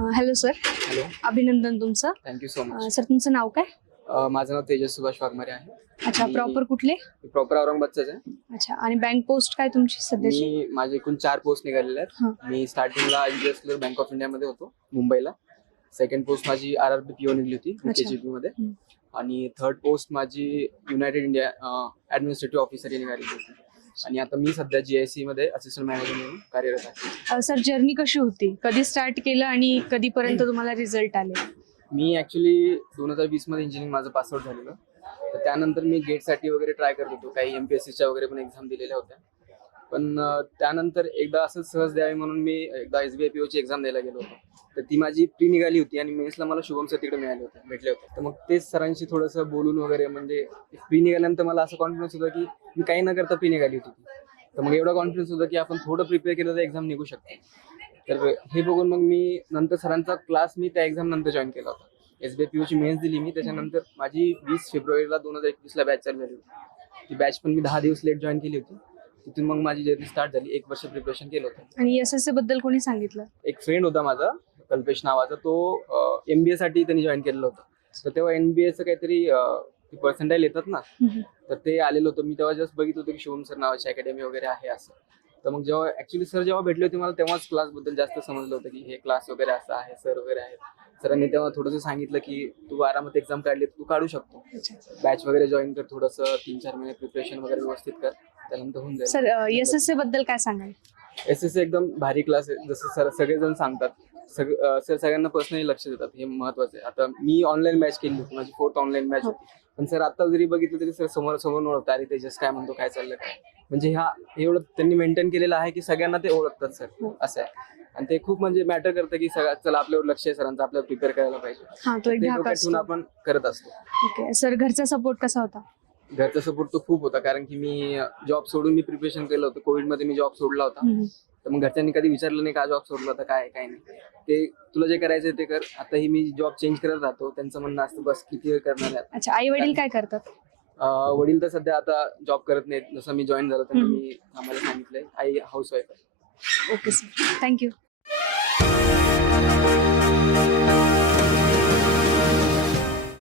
Hello sir. Hello, अभिनंदन तुमचं. Thank you so much. Sir तुमचं नाव काय? माझं नाव तेजस सुभाष वाघमारे आहे. अच्छा, प्रॉपर कुठले? प्रॉपर औरंगाबादचाच आहे. अच्छा, आणि बँक पोस्ट काय तुमची सध्याची? माझे एकूण 4 पोस्ट निघालेले आहेत. हां. मी स्टार्टिंगला इंडस्ट्रियल बँक ऑफ इंडियामध्ये होतो मुंबईला. सेकंड पोस्ट माझी RRB PO निघली होती KGP मध्ये. आणि थर्ड पोस्ट माझी युनायटेड इंडिया ऍडमिनिस्ट्रेटिव्ह ऑफिसर निघालेली होती. आणि आता मी सध्या GIC मध्ये असिस्टंट मॅनेजर म्हणून कार्यरत आहे. सर जर्नी कशी होती? कधी स्टार्ट केलं आणि कधीपर्यंत तुम्हाला रिझल्ट आले? मी ऍक्च्युली 2020 मध्ये इंजिनिअरिंग माझं पासआउट झालेलं. तर त्यानंतर मी गेटसाठी वगैरे ट्राय करत होतो. काही MPSCच्या वगैरे पण एक्झाम दिलेल्या होत्या. पण त्यानंतर एकदा असं सहज द्यावी म्हणून मी एकदा SBI PO ची एक्झाम द्यायला गेलो होतो. तर ती माझी प्री निघाली होती आणि मेन्सला मला शुभम सर तिकडे भेटले होते. तर मग तेच सरांशी थोडंसं बोलून वगैरे म्हणजे प्री निघाल्यानंतर मला असं कॉन्फिडन्स होता की मी काही न करता प्री निघाली होती ती. तर मग एवढा कॉन्फिडन्स होता की आपण थोडं प्रिपेअर केलं तर एक्झाम निघू शकते. तर हे बघून मग मी नंतर सरांचा क्लास मी त्या एक्झाम नंतर जॉईन केला होता. SBI PO ची मेन्स दिली मी. त्याच्यानंतर माझी 20 फेब्रुवारीला 2021ला बॅच चालू झाली होती. ती बॅच पण मी 10 दिवस लेट जॉईन केली होती. तिथून मग माझी जर्नी स्टार्ट झाली. 1 वर्ष प्रिपरेशन केलं होतं. आणि SSC बद्दल कोणी सांगितलं? एक फ्रेंड होता माझा कल्पेश नावाचा. तो MBA साठी त्यांनी जॉईन केलेलं होतं. तर तेव्हा MBAचं काहीतरी पर्सेंटाईल येतात ना, तर ते आलेलं होतं. मी तेव्हा जस्ट बघितलं होतं की शुभम सर नावाची अकॅडमी वगैरे आहे असं. तर मग जेव्हा ऍक्च्युली सर जेव्हा भेटले होते मला तेव्हाच क्लास बद्दल जास्त समजलं होतं की हे क्लास वगैरे असं आहे, सर वगैरे आहेत. सरांनी तेव्हा थोडंसं सांगितलं की तू आरामात एक्झाम काढली तू काढू शकतो. बॅच वगैरे जॉईन कर, थोडंसं 3-4 महिने प्रिपरेशन वगैरे व्यवस्थित कर, त्यानंतर होऊन जाईल. सर SSC बद्दल काय सांगाल? SSC एकदम भारी क्लास आहे. जसं सर सगळेजण सांगतात. सर सगळ्यांना पर्सनली लक्ष देतात, हे महत्वाचं आहे. आता मी ऑनलाईन बॅच केली होती, माझी 4th ऑनलाईन बॅच होती. पण सर आता जरी बघितलं तरी सर समोर ओळखतात. अरे तेजस काय म्हणतो, काय चाललं काय. म्हणजे एवढं त्यांनी मेंटेन केलेलं आहे की सगळ्यांना ते ओळखतात सर, असं आहे. आणि ते खूप म्हणजे मॅटर करतं की चला आपल्यावर लक्ष आहे सरांचं, आपल्याला प्रिपेअर करायला पाहिजे. तो एक ते धाक डोक्यात ठेवून असतो. आपण करत असतो. ओके सर, घरचा सपोर्ट कसा होता? घरचा सपोर्ट तो खूप होता, कारण की मी जॉब सोडून मी प्रिपरेशन केलं होतं. कोविडमध्ये मी जॉब सोडला होता. तर मग घरच्यांनी कधी विचारलं नाही का जॉब सोडला होता, काय काय नाही. ते तुला जे करायचं ते कर. आताही मी जॉब चेंज करत राहतो. त्यांचं म्हणणं असतं बस किती वेळ करणार आहे. अच्छा, आई वडील काय करतात? वडील तर सध्या आता जॉब करत नाहीत. जसं मी जॉईन झालो त्यांना मी आम्हाला सांगितलंय. आई हाऊसवाईफ आहे. Okay sir, thank you.